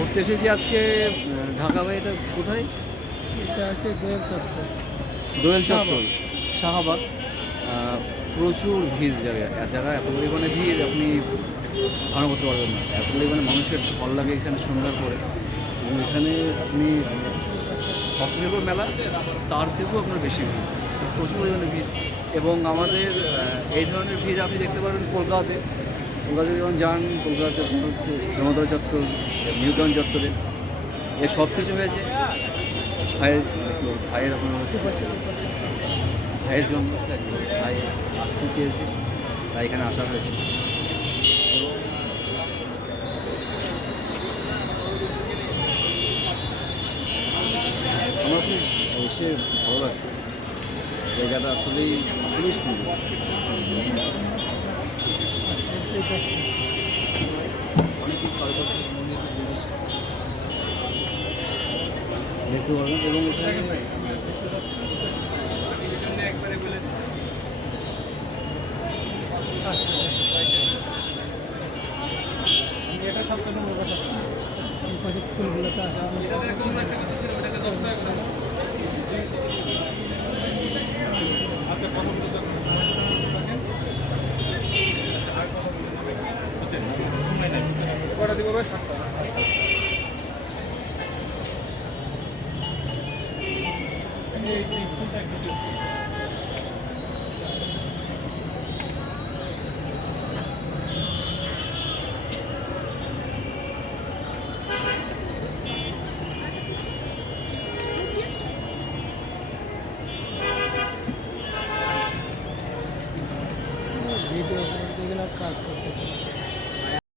ঘুরতে এসেছি আজকে ঢাকা ভাই, এটা কোথায়? এটা আছে দোয়েল চত্বর। দোয়েল চত্বর, শাহবাগ। প্রচুর ভিড় জায়গায় এত পরিমাণে ভিড় আপনি ধারণা করতে পারবেন না। এত পরিমাণে মানুষের ঢল লাগে এখানে সন্ধ্যার পরে, এবং এখানে আপনি হস্তশিল্প মেলা তার থেকেও আপনার বেশি ভিড়, প্রচুর পরিমাণে ভিড়। এবং আমাদের এই ধরনের ভিড় আপনি দেখতে পারবেন কলকাতাতে যখন যান, কলকাতাতে আপনার হচ্ছে জনতা চত্বর, নিউটাউন চত্বরে, এর সব কিছু হয়েছে ভাইয়ের আপনার হচ্ছে ভাইয়ের জন্য। ভাই আসতে চেয়েছে, তাই এখানে আসা হয়েছে। আমার খুব এসে ভালো লাগছে, জায়গাটা আসলেই আসলেই সুন্দর। অনেক কারুকার্য মন্দির জিনিস দেখতে পারবেন, এবং এখানে স্কুলগুলোতে আসা কটা দিব? 7টা।